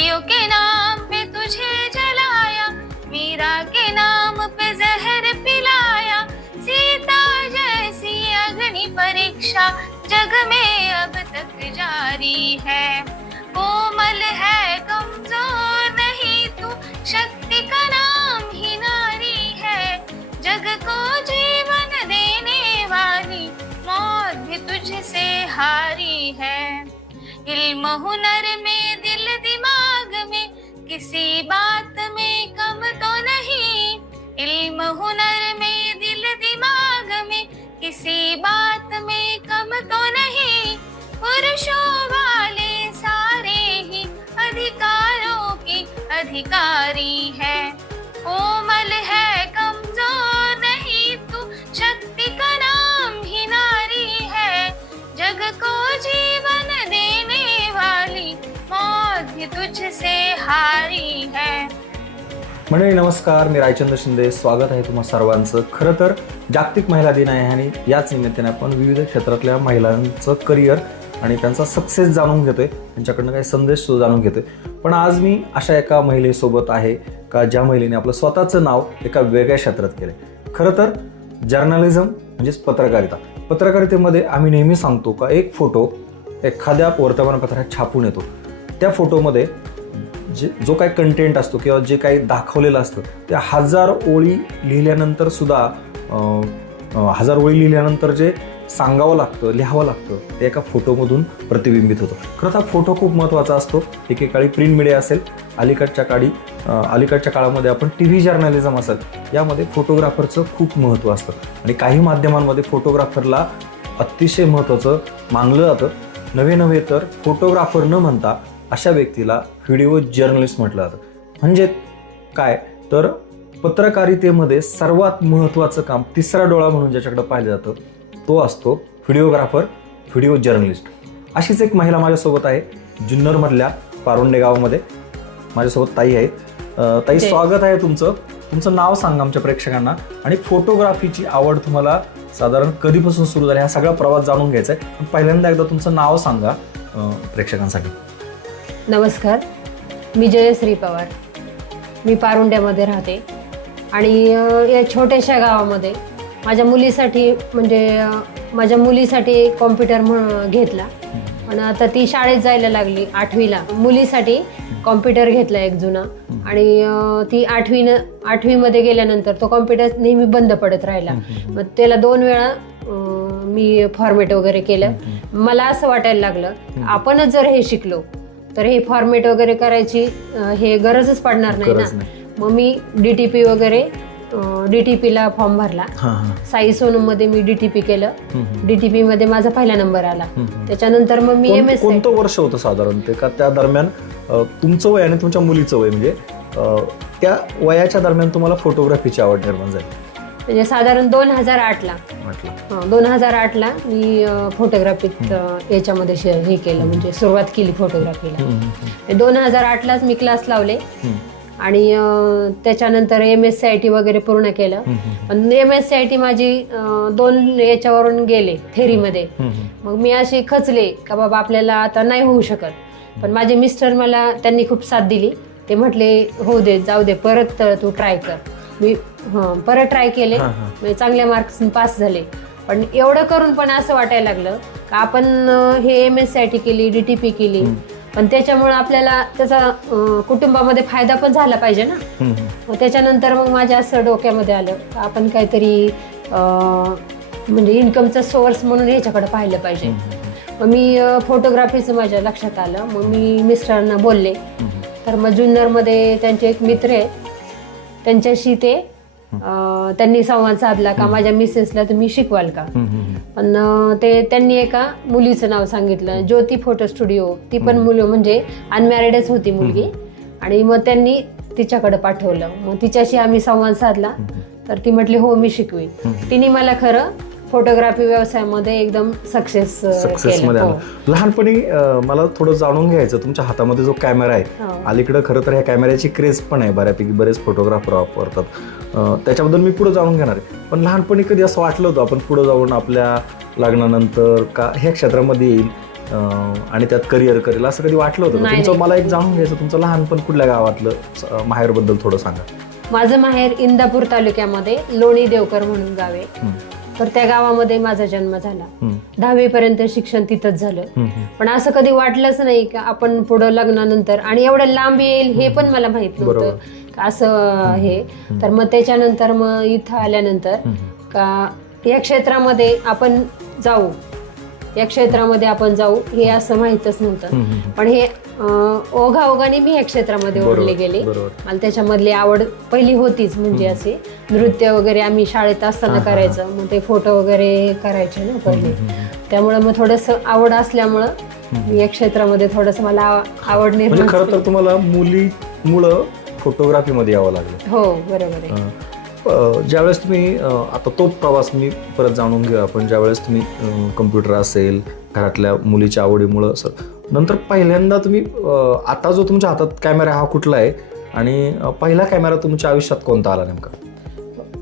नबियों के नाम पे तुझे जलाया मीरा के नाम पे जहर पिलाया। सीता जैसी अग्नि परीक्षा जग में अब तक जारी है। कोमल है कमजोर नहीं तू शक्ति का नाम ही नारी है। जग को जीवन देने वाली मौत भी तुझसे हारी है। इल्म हुनर में दिल दिमाग में, किसी बात में कम तो नहीं। इल्म हुनर में दिल दिमाग में, किसी बात में कम तो नहीं। पुरुषों मंडळी नमस्कार. मी रायचंद्र शिंदे. स्वागत आहे तुम्हा सर्वांचं. खरं तर जागतिक महिला दिन आहे आणि याच निमित्ताने आपण विविध क्षेत्रातल्या महिलांचं करिअर आणि त्यांचा सक्सेस जाणून घेतोय. त्यांच्याकडनं काही संदेश सुद्धा जाणून घेतोय. पण आज मी अशा एका महिलेसोबत आहे का ज्या महिलेने आपलं स्वतःचं नाव एका वेगळ्या क्षेत्रात केलं खरं तर जर्नलिझम म्हणजेच पत्रकारिता. पत्रकारितेमध्ये आम्ही नेहमी सांगतो का एक फोटो एखाद्या वर्तमानपत्रात छापून येतो. त्या फोटोमध्ये जे जो काही कंटेंट असतो किंवा जे काही दाखवलेलं असतं ते हजार ओळी लिहिल्यानंतर सुद्धा हजार ओळी लिहिल्यानंतर जे सांगावं लागतं लिहावं लागतं ते एका फोटोमधून प्रतिबिंबित होतं. खरंच हा फोटो खूप महत्त्वाचा असतो. एकेकाळी प्रिंट मीडिया असेल अलीकडच्या काळी अलीकडच्या काळामध्ये आपण टी व्ही जर्नलिझम असेल यामध्ये फोटोग्राफरचं खूप महत्त्व असतं. आणि काही माध्यमांमध्ये फोटोग्राफरला अतिशय महत्त्वाचं मानलं जातं. नव्हे नव्हे तर फोटोग्राफर न म्हणता अशा व्यक्तीला व्हिडिओ जर्नलिस्ट म्हटलं जातं. म्हणजे काय? तर पत्रकारितेमध्ये सर्वात महत्त्वाचं काम तिसरा डोळा म्हणून ज्याच्याकडे पाहिलं जातं तो असतो व्हिडिओग्राफर व्हिडिओ जर्नलिस्ट. अशीच एक महिला माझ्यासोबत आहे जुन्नरमधल्या पारोंडे गावामध्ये. माझ्यासोबत ताई आहे ताई. स्वागत आहे तुमचं. तुमचं नाव सांगा आमच्या प्रेक्षकांना. आणि फोटोग्राफीची आवड तुम्हाला साधारण कधीपासून सुरू झाली? हा सगळा प्रवास जाणून घ्यायचा आहे. पण पहिल्यांदा एकदा तुमचं नाव सांगा प्रेक्षकांसाठी. नमस्कार. मी जयश्री पवार. मी पारुंड्यामध्ये राहते. आणि या छोट्याशा गावामध्ये माझ्या मुलीसाठी म्हणजे माझ्या मुलीसाठी कॉम्प्युटर म्हण घेतला. पण आता ती शाळेत जायला लागली आठवीला. मुलीसाठी कॉम्प्युटर घेतला एक जुना. आणि ती आठवीनं आठवीमध्ये गेल्यानंतर तो कॉम्प्युटर नेहमी बंद पडत राहिला. मग त्याला दोन वेळा मी फॉर्मेट वगैरे केलं. मला असं वाटायला लागलं आपणच जर हे शिकलो तर हे फॉर्मेट वगैरे करायची हे गरजच पडणार नाही ना. मग मी डी टी पी वगैरे डी टी पीला फॉर्म भरला. साई सोनममध्ये मी डी टी पी केलं. डी टी पीमध्ये माझा पहिला नंबर आला. त्याच्यानंतर मग मी एम एस कोणतं वर्ष होतं साधारण ते? का त्या दरम्यान तुमचं वय आणि तुमच्या मुलीचं वय म्हणजे त्या वयाच्या दरम्यान तुम्हाला फोटोग्राफीची आवड निर्माण झाली. म्हणजे साधारण दोन हजार आठला. म्हटलं. दोन हजार आठला मी फोटोग्राफीत याच्यामध्ये शे- हे केलं. म्हणजे सुरुवात केली फोटोग्राफीला दोन हजार आठलाच मी क्लास लावले. आणि अ, त्याच्यानंतर M S C I T वगैरे पूर्ण केलं. पण M S C I T माझी अ, दोन याच्यावरून गेले थेरीमध्ये मग मी अशी खचले का बाबा आपल्याला आता नाही होऊ शकत. पण माझे मिस्टर मला त्यांनी खूप साथ दिली. ते म्हटले हो दे जाऊ दे परत तू ट्राय कर. मी हं, परत ट्राय केले. हा, हा. म्हणजे चांगल्या मार्क्स पास झाले. पण एवढं करून पण असं वाटायला लागलं का आपण अं, हे M S C I T केली डी टी पी केली. पण त्याच्यामुळे आपल्याला त्याचा अं, कुटुंबामध्ये फायदा पण झाला पाहिजे ना. मग त्याच्यानंतर मग माझ्या असं डोक्यामध्ये आलं का आपण काहीतरी अं, म्हणजे इन्कमचा सोर्स म्हणून ह्याच्याकडे पाहिलं पाहिजे. मग मी फोटोग्राफीचं माझ्या लक्षात आलं. मग मी मिस्टरांना बोलले. तर मग जुन्नरमध्ये त्यांचे एक मित्र आहेत त्यांच्याशी ते त्यांनी संवाद साधला का माझ्या मिसेसला तुम्ही शिकवाल का? पण ते त्यांनी एका मुलीचं नाव सांगितलं ज्योती फोटो स्टुडिओ ती पण मुलं म्हणजे अनमॅरिडच होती मुलगी. आणि मग त्यांनी तिच्याकडे पाठवलं. मग तिच्याशी आम्ही संवाद साधला. तर ती म्हटली हो मी शिकवी तिने मला खरं फोटोग्राफी व्यवसायामध्ये एकदम सक्सेस सक्सेस मध्ये आलं लहानपणी मला थोडं जाणून घ्यायचं तुमच्या हातामध्ये जो कॅमेरा आहे हो. अलीकडे खरं तर ह्या कॅमेऱ्याची क्रेज पण आहे बऱ्यापैकी बरेच फोटोग्राफर वापरतात. त्याच्याबद्दल मी पुढे जाणून घेणार आहे. पण लहानपणी कधी असं वाटलं होतं आपण पुढे जाऊन आपल्या लग्नानंतर का ह्या क्षेत्रामध्ये येईल आणि त्यात करिअर करेल असं कधी वाटलं होतं तुमचं. मला एक जाणून घ्यायचं तुमचं लहानपण कुठल्या गावातलं माहेरबद्दल थोडं सांगा. माझं माहेर इंदापूर तालुक्यामध्ये लोणी देवकर म्हणून गाव आहे. हं, तर त्या गावामध्ये माझा जन्म झाला. दहावी पर्यंत शिक्षण तिथंच झालं. पण असं कधी वाटलंच नाही की आपण पुढं लग्नानंतर आणि एवढं लांब येईल हे पण मला माहीत. नव्हतं. असं हे. तर मग त्याच्यानंतर मग इथं आल्यानंतर का या क्षेत्रामध्ये आपण जाऊ. या क्षेत्रामध्ये आपण जाऊ हे असं माहीतच नव्हतं. पण हे अं, ओघाओघाने मी या क्षेत्रामध्ये ओढले गेले. मला त्याच्यामधली आवड पहिली होतीच म्हणजे असे नृत्य वगैरे आम्ही शाळेत असताना. करायचं मग ते फोटो वगैरे करायचे ना पहिले. त्यामुळे मग थोडंसं आवड असल्यामुळं या क्षेत्रामध्ये थोडंसं मला आव- आवड म्हणजे निर्माण खरं तर. तुम्हाला मुलीमुळं फोटोग्राफीमध्ये यावं लागलं हो बरोबर आहे ज्यावेळेस तुम्ही आता तो प्रवास मी परत जाणून घेऊ आपण. ज्यावेळेस तुम्ही कम्प्युटर असेल घरातल्या मुलीच्या आवडीमुळं असं. नंतर पहिल्यांदा तुम्ही आता जो तुमच्या हातात कॅमेरा हा कुठला आहे? आणि पहिला कॅमेरा तुमच्या आयुष्यात कोणता आला नेमका?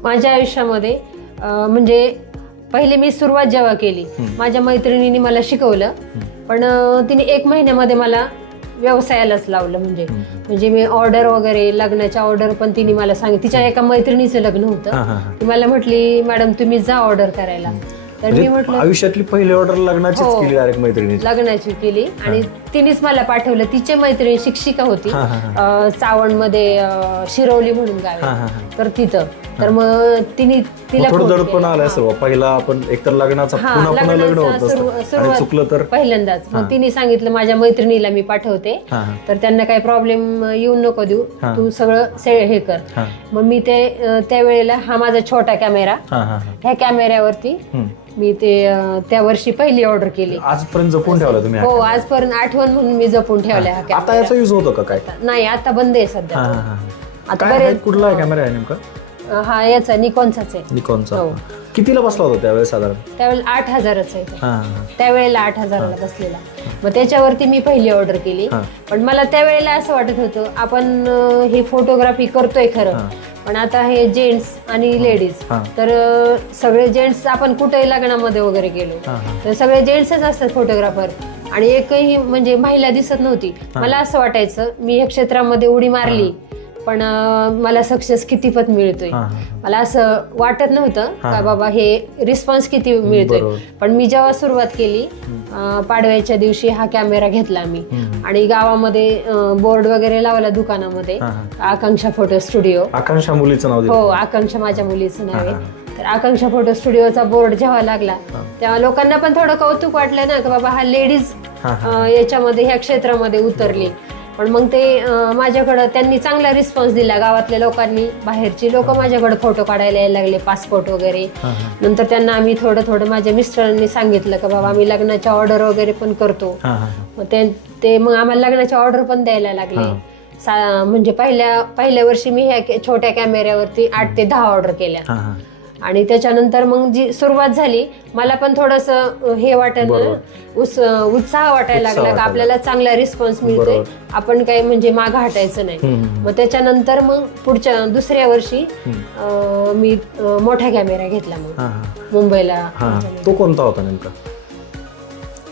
माझ्या आयुष्यामध्ये म्हणजे पहिले मी सुरुवात जेव्हा केली. माझ्या मैत्रिणीने मला शिकवलं. पण तिने एक महिन्यामध्ये मला व्यवसायालाच लावलं म्हणजे. म्हणजे मी ऑर्डर वगैरे लग्नाच्या ऑर्डर पण तिने मला सांगितलं. तिच्या एका मैत्रिणीचं लग्न होतं. ती मला म्हटली मॅडम तुम्ही जा ऑर्डर करायला. तर मी म्हणजे म्हटलं आयुष्यातली पहिली ऑर्डर लग्नाचीच हो. केली डायरेक्ट मैत्रिणीची. लग्नाची केली. आणि तिनेच मला पाठवलं तिची मैत्रीण शिक्षिका होती हा, हा, हा. अं, चावणमध्ये अं, शिरवली म्हणून गाव हा. तर तिथं तर मग तिने तिला मग थोडं phone दडपण केला. बा. पहिला आपण एकतर लग्नाचा हा, पुन्हा पुन्हा लग्न लग्नाचा होत सुरु- असतं आणि सुरुवात चुकलं तर पहिल्यांदाच हा. मग तिने सांगितलं माझ्या मैत्रिणीला मी पाठवते हा, हा. तर त्यांना काही प्रॉब्लेम येऊ नको देऊ हा. तू सगळं से- हे कर हा, मग मी ते अं, त्यावेळेला हा माझा छोटा कॅमेरा हा, हा, हा. ह्या कॅमेऱ्यावरती हम्म. मी ते अं, त्या वर्षी पहिली ऑर्डर केली आजपर्यंत जपून ठेवला तुम्ही हा हो? आजपर्यंत आठवण म्हणून मी जपून ठेवलाय हा आता कॅमेरा याचा युज होतो का काय नाही आता बंद आहे सध्या हा. हा, हा. आता काय बरेच-? कुठला कॅमेरा आहे नेमका हा याचा निकॉनचाच आहे निकॉनचा हो. कितीला बसला होता त्यावेळेस साधारण त्यावेळेला आठ हजारच आहे तो. हा, हा, त्यावेळेला आठ हजाराला बसलेला मग त्याच्यावरती मी पहिली ऑर्डर केली हा. पण मला त्यावेळेला असं वाटत होतं आपण अं, हे फोटोग्राफी करतोय खरं हा. पण आता हे जेंट्स आणि लेडीज हा. तर अं, सगळे जेंट्स आपण कुठेही लग्नामध्ये वगैरे गेलो हा, हा. तर सगळे जेंट्सच असतात फोटोग्राफर. आणि एकही म्हणजे महिला दिसत नव्हती. मला असं वाटायचं मी या क्षेत्रामध्ये उडी मारली पण मला सक्सेस कितीपत मिळतोय हा, हा. मला असं वाटत नव्हतं. का बाबा हे रिस्पॉन्स किती मिळतोय. पण मी जेव्हा सुरुवात केली पाडव्याच्या दिवशी हा कॅमेरा घेतला मी. आणि गावामध्ये बोर्ड वगैरे लावला दुकानामध्ये. आकांक्षा फोटो स्टुडिओ आकांक्षा मुलीचं नाव हो आकांक्षा माझ्या मुलीचं नाव आहे तर आकांक्षा फोटो स्टुडिओचा बोर्ड जेव्हा लागला. तेव्हा लोकांना पण थोडं कौतुक वाटलं ना की बाबा हा लेडीज. याच्यामध्ये ह्या क्षेत्रामध्ये उतरली पण मग ते माझ्याकडं त्यांनी चांगला रिस्पॉन्स दिला गावातल्या लोकांनी. बाहेरची लोक माझ्याकडे फोटो काढायला यायला लागले पासपोर्ट वगैरे. नंतर त्यांना आम्ही थोडं थोडं माझ्या मिस्टरांनी सांगितलं का बाबा आम्ही लग्नाच्या ऑर्डर वगैरे पण करतो. मग ते ते मग आम्हाला लग्नाच्या ऑर्डर पण द्यायला लागले. म्हणजे पहिल्या पहिल्या वर्षी मी ह्या छोट्या कॅमेऱ्यावरती आठ ते दहा ऑर्डर केल्या. आणि त्याच्यानंतर मग जी सुरुवात झाली मला पण थोडस हे वाटायला. उस- उत्साह वाटायला लागला का. आपल्याला चांगला रिस्पॉन्स मिळतोय. आपण काही म्हणजे मागं हटायचं नाही. मग त्याच्यानंतर मग पुढच्या दुसऱ्या वर्षी मी मोठा कॅमेरा घेतला मग. मुंबईला तो कोणता होता नेमका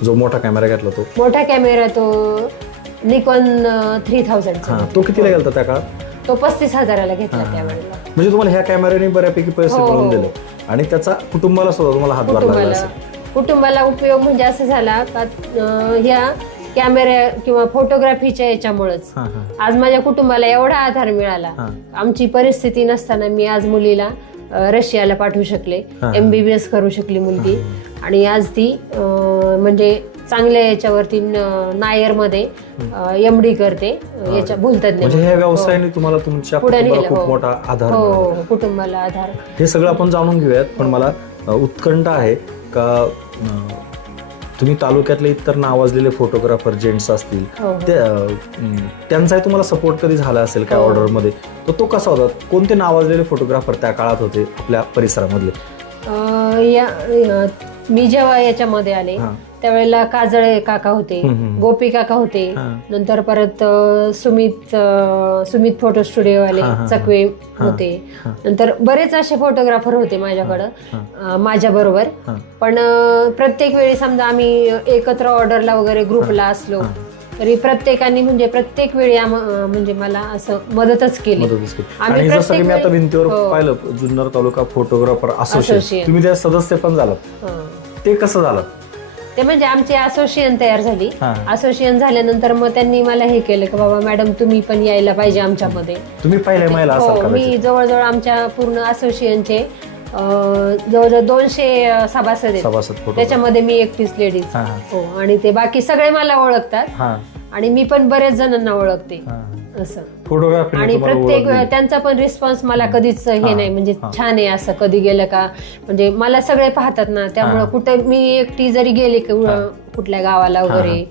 जो मोठा कॅमेरा घेतला तो मोठा कॅमेरा तो निकॉन थ्री थाउजंड तो कितीला गेलता त्या काळात तो पस्तीस हजाराला घेतला. त्यावेळेला म्हणजे तुम्हाला ह्या कॅमेऱ्याने बऱ्यापैकी पैसे हो. मिळवून दिले आणि त्याचा कुटुंबाला सुद्धा तुम्हाला हातभार लागला कुटुंबाला असेल कुटुंबाला उपयोग म्हणजे असं झाला का अं, ह्या कॅमेऱ्या किंवा फोटोग्राफीच्या याच्यामुळेच हा, हा. आज माझ्या कुटुंबाला एवढा आधार मिळाला हा. आमची परिस्थिती नसताना मी आज मुलीला अं, रशियाला पाठवू शकले हा. एमबीबीएस करू शकली मुलगी आणि आज ती अं, म्हणजे चांगल्या याच्यावरती नायरमध्ये एम डी करते याच्या म्हणजे ह्या व्यवसायाने तुम्हाला तुमच्या कुटुंबाला खूप हो. मोठा आधार हो. हो, कुटुंबाला आधार हे सगळं आपण जाणून घेऊयात पण मला अ, उत्कंठ आहे का तुम्ही तालुक्यातले इतर नावाजलेले फोटोग्राफर जेंट्स असतील हो, हो. त्यांचाही तुम्हाला सपोर्ट कधी झाला असेल काय हो. ऑर्डरमध्ये तर तो कसा होता कोणते नावाजलेले फोटोग्राफर त्या काळात होते आपल्या परिसरामधले मी जेव्हा याच्यामध्ये आले हा. त्यावेळेला काजळे काका होते हम्म. गोपी काका होते हा. नंतर परत अं, सुमित अं, सुमित फोटो स्टुडिओ वाले हा, हा, हा. चकवे हा. होते हा. नंतर बरेच असे फोटोग्राफर होते माझ्याकडं माझ्या बरोबर हा. पण अं, प्रत्येक वेळी समजा आम्ही एकत्र ऑर्डरला वगैरे ग्रुपला असलो हा. तरी प्रत्येकाने म्हणजे प्रत्येक वेळी आम- अं, म्हणजे मला असं मदतच केली मदतच केली. आम्ही आणि जसं की प्रत्येक मी आता वेळी- भिंतीवर हो. पाहिलं जुन्नर तालुका फोटोग्राफर असोसिएशन. तुम्ही त्या सदस्य पण झालात हं. ते कसं झालं ते म्हणजे आमची असोसिएशन तयार झाली. हा. असोसिएशन झाल्यानंतर मग त्यांनी मला हे केलं की बाबा मॅडम तुम्ही पण यायला पाहिजे आमच्यामध्ये. तुम्ही पहिल्या महिला असाल हो मी कदाचित जवळजवळ आमच्या पूर्ण असोसिएशनचे अं, जवळजवळ दोनशे अं, सभासद आहेत. सभासद फोटो त्याच्यामध्ये मी एकटीच लेडीज हा, आणि ते बाकी सगळे मला ओळखतात. हा. आणि मी पण बरेच जणांना ओळखते. हा. असं फोटोग्राफी आणि प्रत्येक त्यांचा पण रिस्पॉन्स मला कधीच हे नाही म्हणजे. छान आहे असं कधी गेलं का म्हणजे मला सगळे पाहतात ना त्यामुळं. कुठं मी एकटी जरी गेले. कुठल्या गावाला वगैरे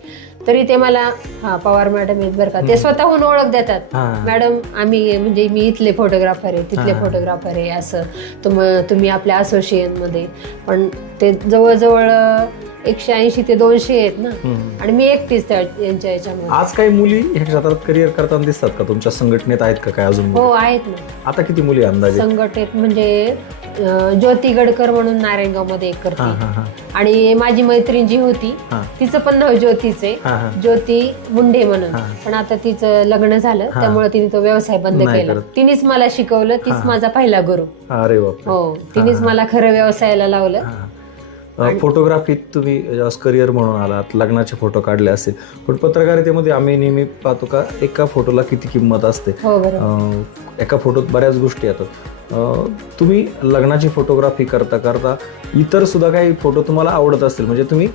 तरी ते मला हा पवार मॅडम आहेत बरं का ते स्वतःहून ओळख देतात. मॅडम आम्ही म्हणजे मी इथले फोटोग्राफर आहे तिथले. फोटोग्राफर आहे असं तुम तुम्ही आपल्या असोसिएशनमध्ये पण ते जवळजवळ एकशे ऐंशी ते दोनशे आहेत ना हम्म. आणि मी एकटीच त्या यांच्या याच्यामध्ये आज काही मुली क्षेत्रात करिअर करताना दिसतात का तुमच्या संघटनेत आहेत का काय अजून हो मुली? आहेत ना आता किती मुली अंदाजे संघटनेत म्हणजे अं, ज्योती गडकर म्हणून नारायणगावमध्ये एक हा करते हा हा आणि माझी मैत्रीण जी होती हा. तिचं पण नाव ज्योतीच आहे हा हा ज्योती मुंडे म्हणून हा. पण आता तिचं लग्न झालं हा. त्यामुळे तिने तो व्यवसाय बंद नाही केला करत. तिनेच मला शिकवलं तीच. माझा पहिला गुरु अरे बापरे हो तिनेच मला खरं व्यवसायाला लावलं हा. फोटोग्राफीत तुम्ही करिअर म्हणून आलात लग्नाचे फोटो काढले असतील पण पत्रकारितेमध्ये आम्ही नेहमी पाहतो का एका फोटोला किती किंमत असते? हो एका फोटोत बऱ्याच गोष्टी येतात. तुम्ही लग्नाची फोटोग्राफी करता करता इतर सुद्धा काही फोटो तुम्हाला आवडत असतील? म्हणजे तुम्ही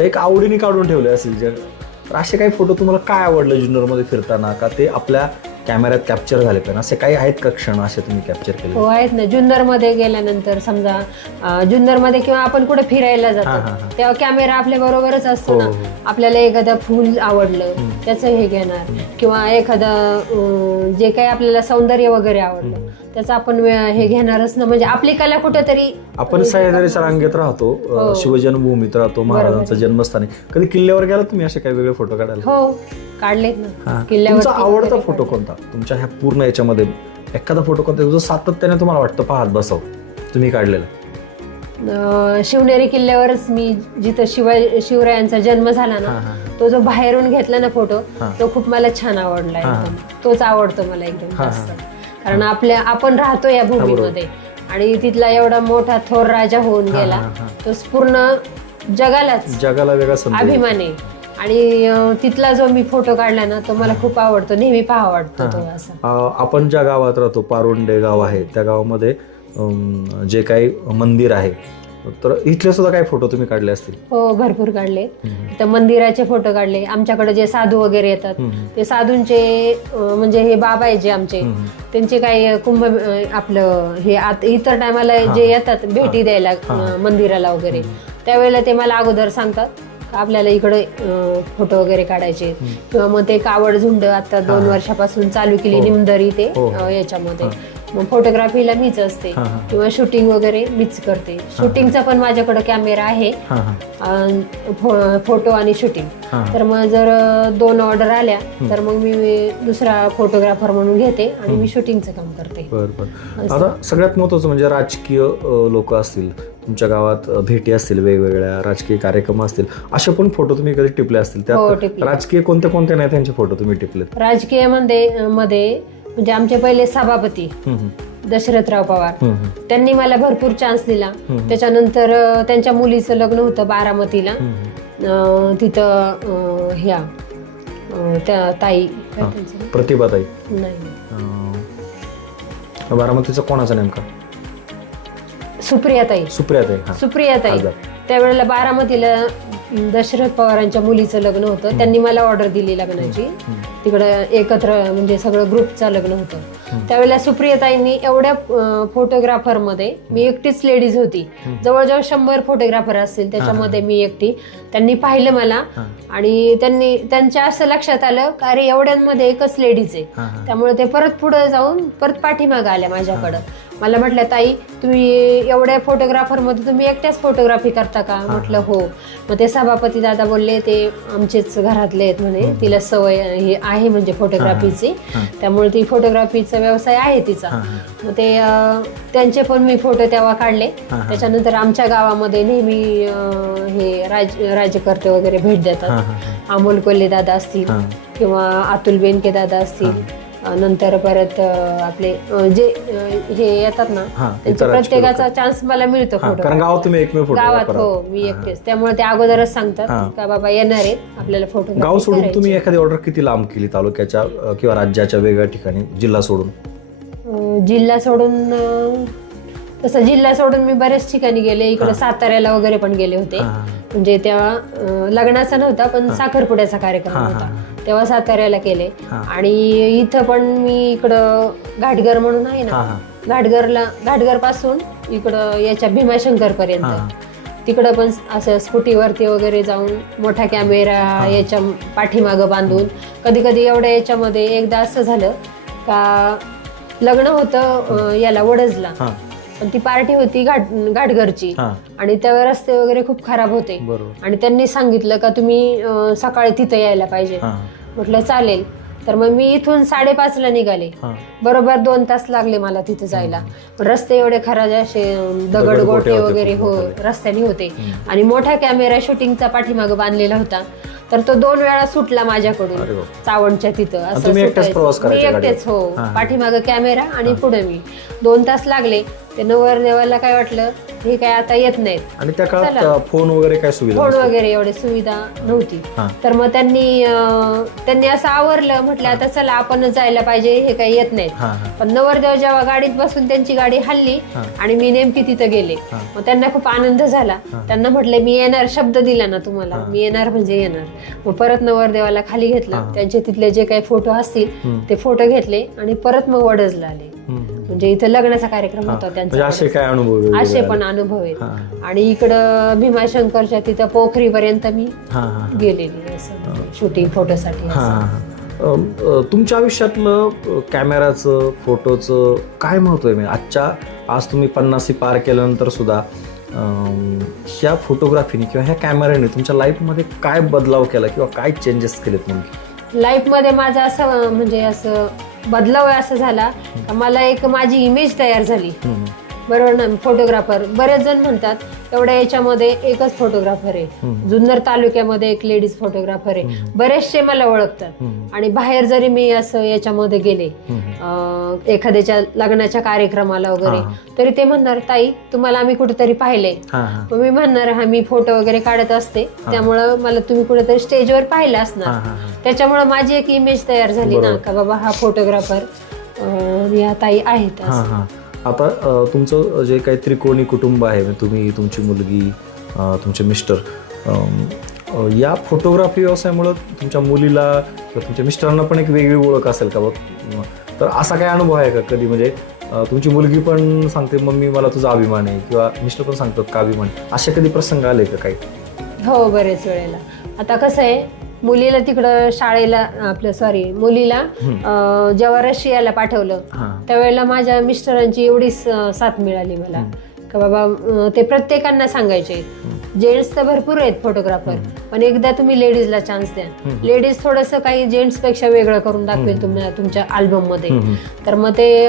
एक आवडीने काढून ठेवले असतील जे तर असे काही फोटो तुम्हाला काय आवडलं जुन्नरमध्ये फिरताना? का ते आपल्या कॅमेऱ्यात कॅप्चर झाले पण असे काही आहेत का क्षण असे तुम्ही कॅप्चर केले? हो आहेत ना. जुन्नरमध्ये गेल्यानंतर समजा जुन्नरमध्ये किंवा आपण कुठे फिरायला हा, हा, जातो हा. तेव्हा कॅमेरा आपल्या बरोबरच असतो हो, ना. हो. आपल्याला एखादं फुल आवडलं त्याचं हे घेणार. किंवा एखादं अं, जे काही आपल्याला सौंदर्य वगैरे आवडलं त्याचं आपण वे- हे घेणारच ना. म्हणजे आपली कला कुठेतरी आपण सह्याद्रीच्या रांगेत राहतो अ, हो. शिवजन्मभूमीत राहतो महाराजांचं जन्मस्थानी. कधी किल्ल्यावर गेला तुम्ही असे काही वेगळे फोटो काढायला? हो. काढलेत ना. किल्ल्यावर तुमचा आवडता फोटो कोणता तुमच्या ह्या पूर्ण याच्यामध्ये एखादा फोटो कोणता जो सातत्याने तुम्हाला वाटतं पाहत बसाव तुम्ही काढलेला अं, शिवनेरी किल्ल्यावरच मी जिथं शिवाय शिवरायांचा जन्म झाला ना हा. तो जो बाहेरून घेतला ना फोटो हा. तो खूप मला छान आवडला हा. एकदम तोच आवडतो मला एकदम हा. जास्त कारण आपल्या आपण राहतो या भूमीमध्ये आणि तिथला एवढा मोठा थोर राजा होऊन हा, गेला हा, हा. तो पूर्ण जगालाच जगाला वेगळा संदेश अभिमान आहे आणि तिथला जो मी फोटो काढला ना तो मला खूप आवडतो. नेहमी पाहा वाटतो तो असा. अ, आपण ज्या गावात राहतो पारोंडे गाव आहे त्या गावामध्ये जे काही मंदिर आहे तर इथले सुद्धा काही फोटो तुम्ही काढले असतील? हो भरपूर काढले. तर मंदिराचे फोटो काढले. आमच्याकडे जे साधू वगैरे येतात. ते साधूंचे म्हणजे हे बाबा आहे जे आमचे. त्यांचे काही कुंभ आपलं हे इतर टायमाला जे येतात भेटी द्यायला मंदिराला वगैरे. त्यावेळेला ते मला अगोदर सांगतात. आपल्याला इकडे फोटो वगैरे काढायचे. किंवा मग ते कावड झुंड आता दोन वर्षापासून चालू केली निमदरी ते हो. याच्यामध्ये. मग फोटोग्राफीला मीच असते. हा, हा. किंवा शूटिंग वगैरे मीच करते. शूटिंगचा पण माझ्याकडे कॅमेरा आहे. हा हा. अं, फो- फोटो आणि शूटिंग. हा. तर मग जर अं, दोन ऑर्डर आल्या तर मग मी दुसरा फोटोग्राफर म्हणून घेते आणि मी शूटिंगचं काम करते. बर बर. आता सगळ्यात महत्वाचं म्हणजे राजकीय लोक असतील. तुमच्या गावात अ, भेटी असतील वेगवेगळ्या राजकीय कार्यक्रम असतील. असे पण फोटो तुम्ही कधी टिपले असतील? हो, त्यात टिपले. राजकीय कोणत्या कोणत्या नेत्यांचे फोटो तुम्ही टिपलेत? राजकीयमध्ये मध्ये म्हणजे आमचे पहिले सभापती. दशरथराव पवार. त्यांनी मला भरपूर चान्स दिला. त्याच्यानंतर त्यांच्या मुलीचं लग्न होतं बारामतीला. तिथं ह्या त्या ताई. नाव? प्रतिभाताई. नाही. बारामतीचा कोणाचा नेमका? सुप्रिया ताई सुप्रियाताई हा. सुप्रियाताई. खासदार. त्यावेळेला बारामतीला दशरथ पवारांच्या मुलीचं लग्न होतं. त्यांनी मला ऑर्डर दिली लग्नाची. तिकडं एकत्र म्हणजे सगळं ग्रुपचं लग्न होतं. त्यावेळेला सुप्रियाताईंनी एवढ्या फोटोग्राफरमध्ये मी एकटीच लेडीज होती. जवळजवळ शंभर फोटोग्राफर असतील त्याच्यामध्ये मी एकटी. त्यांनी पाहिलं मला आणि त्यांनी त्यांच्या असं लक्षात आलं का अरे एवढ्यांमध्ये एकच लेडीज आहे. त्यामुळे ते परत पुढे जाऊन परत पाठीमागं आल्या माझ्याकडं. मला म्हटलं ताई तुम्ही एवढ्या फोटोग्राफरमध्ये तुम्ही एकट्याच फोटोग्राफी करता का? म्हटलं हो. मग ते सभापती दादा बोलले ते आमचेच घरातले आहेत म्हणे. तिला सवय हे आहे म्हणजे फोटोग्राफीची. त्यामुळे ती फोटोग्राफीचा व्यवसाय आहे तिचा. मग ते त्यांचे पण मी फोटो तेव्हा काढले. त्याच्यानंतर आमच्या गावामध्ये नेहमी हे राज राज्यकर्ते वगैरे भेट देतात. अमोल कोल्हे दादा असतील. किंवा अतुल बेनके दादा असतील. नंतर परत आपले जे हे येतात ना हा, प्रत्येकाचा चान्स मला मिळतो हा, फोटो गावात तुम्ही एकमेव फोटो गावात हो मी एकटेच. त्यामुळे ते अगोदरच सांगतात हा. का बाबा येणार आहेत आपल्याला फोटो गाव सोडून तुम्ही एखादी ऑर्डर किती लांब केली तालुक्याच्या अ, किंवा राज्याच्या वेगळ्या ठिकाणी जिल्हा सोडून? अं, जिल्हा सोडून अं, तसं जिल्हा सोडून मी बऱ्याच ठिकाणी गेले. इकडे साताऱ्याला वगैरे पण गेले होते. हा, म्हणजे तेव्हा अं, लग्नाचा नव्हता पण साखरपुड्याचा कार्यक्रम हा, होता. तेव्हा साताऱ्याला केले. हा. आणि इथं पण मी इकडं घाटघर म्हणून आहे हा, ना हा. घाटघरला घाटघरपासून इकडं याच्या भीमाशंकर हा. पर्यंत तिकडं पण असं स्कूटीवरती वगैरे जाऊन मोठा कॅमेरा याच्या पाठीमागं बांधून कधी कधी एवढ्या याच्यामध्ये एकदा असं झालं का लग्न होतं अं, याला वडजला हा. पण ती पार्टी होती घाट घाटघरची. हा. आणि त्या रस्ते वगैरे खूप खराब होते. बरोबर. आणि त्यांनी सांगितलं का तुम्ही अं, सकाळी तिथं यायला पाहिजे. हा. म्हटलं चालेल. तर मग मी इथून साडेपाचला निघाले. हा. बरोबर दोन तास लागले मला तिथं जायला. पण रस्ते एवढे खराब असे दगड गोटे गोटे होते वगैरे खूप हो. रस्त्याने होते. आणि मोठा कॅमेरा शूटिंगचा पाठीमागं बांधलेला होता. तर तो दोन वेळा सुटला माझ्याकडून बाप. चावणच्या तिथं असं तुम्ही एकटेच सुटायचं. प्रवास मी एकटेच हो? हा. पाठीमागं कॅमेरा आणि पुढे मी दोन तास लागले ते नवरदेवाला काय वाटलं हे काय आता येत नाहीत आणि त्या काळात चला. अ, फोन वगैरे काय सुविधा फोन नसते? वगैरे एवढे सुविधा नव्हती हा. तर मग त्यांनी अं, त्यांनी असं आवरलं म्हटलं आता चला आपणच जायला पाहिजे हे काही येत नाहीत हा हा पण नवरदेव जेव्हा गाडीत बसून त्यांची गाडी हल्ली हा. आणि मी नेमकी तिथं गेले हा. मग त्यांना खूप आनंद झाला हा. त्यांना म्हटलं मी येणार शब्द दिला ना तुम्हाला हा. मी येणार म्हणजे येणार मग परत नवरदेवाला खाली घेतला. त्यांचे तिथले जे काही फोटो असतील. ते फोटो घेतले आणि परत मग वडजला आले. म्हणजे इथं लग्नाचा कार्यक्रम. होता म्हणजे त्यांचा असे काय अनुभव वेगवेगळे असे आले? पण अनुभव आहेत आणि इकडं भीमाशंकरच्या तिथं पोखरीपर्यंत मी. गेलेली असं शूटिंग फोटोसाठी. अम, अ, तुमच्या आयुष्यातलं कॅमेराचं फोटोचं काय महत्त्व आहे म्हणजे आजच्या आज तुम्ही पन्नासी पार केल्यानंतर सुद्धा ह्या फोटोग्राफीने किंवा ह्या कॅमेऱ्याने तुमच्या लाईफमध्ये काय बदलाव केला किंवा काय चेंजेस केलेत नेमके? लाईफमध्ये माझं असं म्हणजे असं बदलाव असं झाला. मला एक माझी इमेज तयार झाली. बरोबर ना फोटोग्राफर बरेच जण म्हणतात एवढ्या याच्यामध्ये एकच फोटोग्राफर आहे. जुन्नर तालुक्यामध्ये एक लेडीज फोटोग्राफर आहे. बरेचसे मला ओळखतात. आणि बाहेर जरी मी असं याच्यामध्ये गेले एखाद्याच्या लग्नाच्या कार्यक्रमाला वगैरे तरी ते म्हणणार ताई तुम्हाला आम्ही कुठेतरी मग मी म्हणणार हा मी फोटो वगैरे काढत असते. त्यामुळं मला तुम्ही कुठेतरी स्टेजवर पाहिलं असणार. त्याच्यामुळे माझी एक इमेज तयार झाली ना. का बाबा हा फोटोग्राफर या ताई आहेत आता तुमचं जे काही त्रिकोणी कुटुंब आहे म्हणजे तुम्ही तुमची मुलगी तुमचे मिस्टर या फोटोग्राफी व्यवसायामुळं तुमच्या मुलीला किंवा तुमच्या मिस्टरांना पण एक वेगळी ओळख असेल का बघ? तर असा काय अनुभव आहे का कधी? म्हणजे तुमची मुलगी पण सांगते मम्मी मला तुझा अभिमान आहे. किंवा मिस्टर पण सांगतात का अभिमान? असे कधी प्रसंग आले का काही? हो बरेच वेळेला. आता कसं आहे मुलीला तिकडं शाळेला आपलं सॉरी मुलीला जेव्हा रशियाला पाठवलं त्यावेळेला माझ्या मिस्टरांची एवढी साथ मिळाली मला. का बाबा ते प्रत्येकांना सांगायचे जेंट्स तर भरपूर आहेत फोटोग्राफर पण एकदा तुम्ही लेडीजला चान्स द्या. लेडीज थोडस काही जेंट्सपेक्षा वेगळं करून दाखवेल तुम्हाला तुमच्या अल्बममध्ये. तर मग ते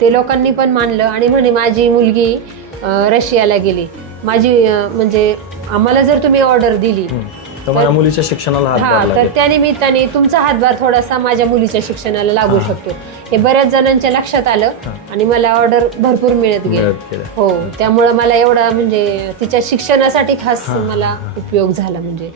ते लोकांनी पण मानलं आणि म्हणे माझी मुलगी रशियाला गेली. माझी म्हणजे आम्हाला जर तुम्ही ऑर्डर दिली. तर मुलीच्या शिक्षणाला हा तर त्या निमित्ताने तुमचा हातभार थोडासा माझ्या मुलीच्या शिक्षणाला लागू. शकतो. हे बऱ्याच जणांच्या लक्षात आलं. आणि मला ऑर्डर भरपूर मिळत गेली. हो त्यामुळं मला एवढा म्हणजे तिच्या शिक्षणासाठी खास मला उपयोग झाला म्हणजे.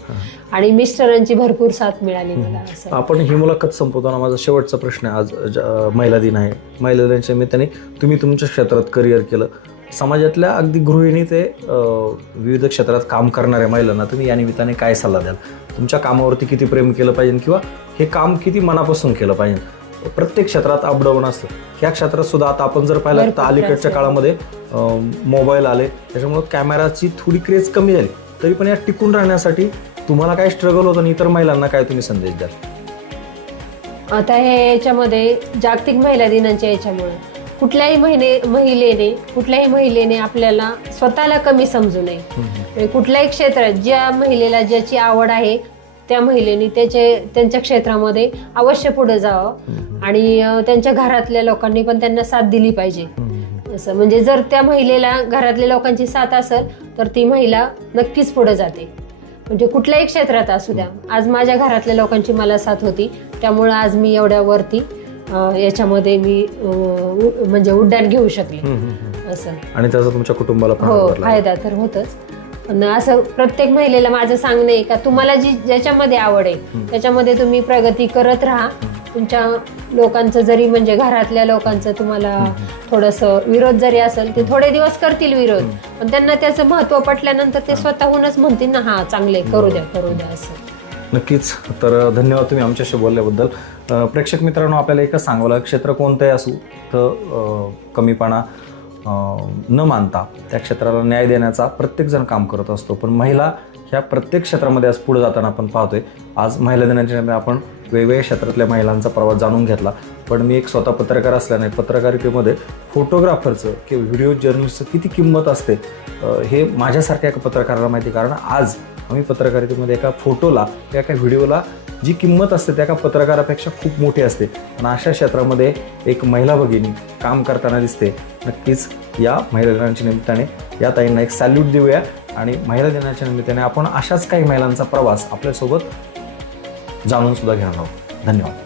आणि मिस्टरांची भरपूर साथ मिळाली मला असं. आपण ही मुलाखत संपवताना माझा शेवटचा प्रश्न आहे. आज महिला दिन आहे. महिला दिनाच्या निमित्ताने तुम्ही तुमच्या क्षेत्रात करिअर केलं. समाजातल्या अगदी गृहिणी ते विविध क्षेत्रात काम करणाऱ्या महिलांना तुम्ही या निमित्ताने काय सल्ला द्याल? तुमच्या कामावरती किती प्रेम केलं पाहिजे किंवा हे काम किती मनापासून केलं पाहिजे? प्रत्येक क्षेत्रात अपडाऊन असतं. ह्या क्षेत्रात सुद्धा आता आपण जर पाहिलं तर अलीकडच्या. काळामध्ये मोबाईल आले. त्याच्यामुळे कॅमेराची थोडी क्रेज कमी झाली. तरी पण या टिकून राहण्यासाठी तुम्हाला काय स्ट्रगल होतं आणि इतर महिलांना काय तुम्ही संदेश द्याल? आता हे याच्यामध्ये जागतिक महिला दिनाच्या याच्यामुळे कुठल्याही महिने महिलेने कुठल्याही महिलेने आपल्याला स्वतःला कमी समजू नये. म्हणजे कुठल्याही क्षेत्रात ज्या महिलेला ज्याची आवड आहे त्या महिलेने त्याचे त्यांच्या क्षेत्रामध्ये अवश्य पुढे जावं. आणि त्यांच्या घरातल्या लोकांनी पण त्यांना साथ दिली पाहिजे. असं म्हणजे जर त्या महिलेला घरातल्या लोकांची साथ असेल तर ती महिला नक्कीच पुढे जाते. म्हणजे कुठल्याही क्षेत्रात असू द्या. आज माझ्या घरातल्या लोकांची मला साथ होती. त्यामुळं आज मी एवढ्या वरती याच्यामध्ये मी म्हणजे उड्डाण घेऊ शकले. असं. आणि त्याचा तुमच्या कुटुंबाला हो. फायदा तर होतच. असं प्रत्येक महिलेला माझं सांगणं आहे का तुम्हाला जी ज्याच्यामध्ये आवड आहे त्याच्यामध्ये तुम्ही प्रगती करत राहा. तुमच्या लोकांचं जरी म्हणजे घरातल्या लोकांचं तुम्हाला थोडंसं विरोध जरी असेल ते थोडे दिवस करतील विरोध. पण त्यांना त्याचं महत्त्व पटल्यानंतर ते स्वतःहूनच म्हणतील ना हा चांगले करू द्या करू द्या असं. नक्कीच. तर धन्यवाद तुम्ही आमच्याशी बोलल्याबद्दल. प्रेक्षक मित्रांनो आपल्याला एकच सांगावं लागेल क्षेत्र कोणतंही असू तर कमीपणा. न मानता त्या क्षेत्राला न्याय देण्याचा प्रत्येकजण काम करत असतो. पण महिला ह्या प्रत्येक क्षेत्रामध्ये आज पुढे जाताना आपण पाहतोय. आज महिला दिनाच्या आपण वेगवेगळ्या क्षेत्रातल्या महिलांचा प्रवास जाणून घेतला. पण मी एक स्वतः पत्रकार असल्याने पत्रकारितेमध्ये फोटोग्राफरचं किंवा व्हिडिओ जर्नलिस्टचं किती किंमत असते हे माझ्यासारख्या एका पत्रकाराला माहिती कारण आज आम्ही पत्रकारितेमध्ये एका फोटोला किंवा एका व्हिडिओला जी किंमत असते त्या एका पत्रकारापेक्षा खूप मोठी असते. आणि अशा क्षेत्रामध्ये एक महिला भगिनी काम करताना दिसते. नक्कीच या महिला दिनाच्या निमित्ताने या ताईंना एक सॅल्यूट देऊया. आणि महिला दिनाच्या निमित्ताने आपण अशाच काही महिलांचा प्रवास आपल्यासोबत जाणून सुद्धा घेणार आहोत. धन्यवाद.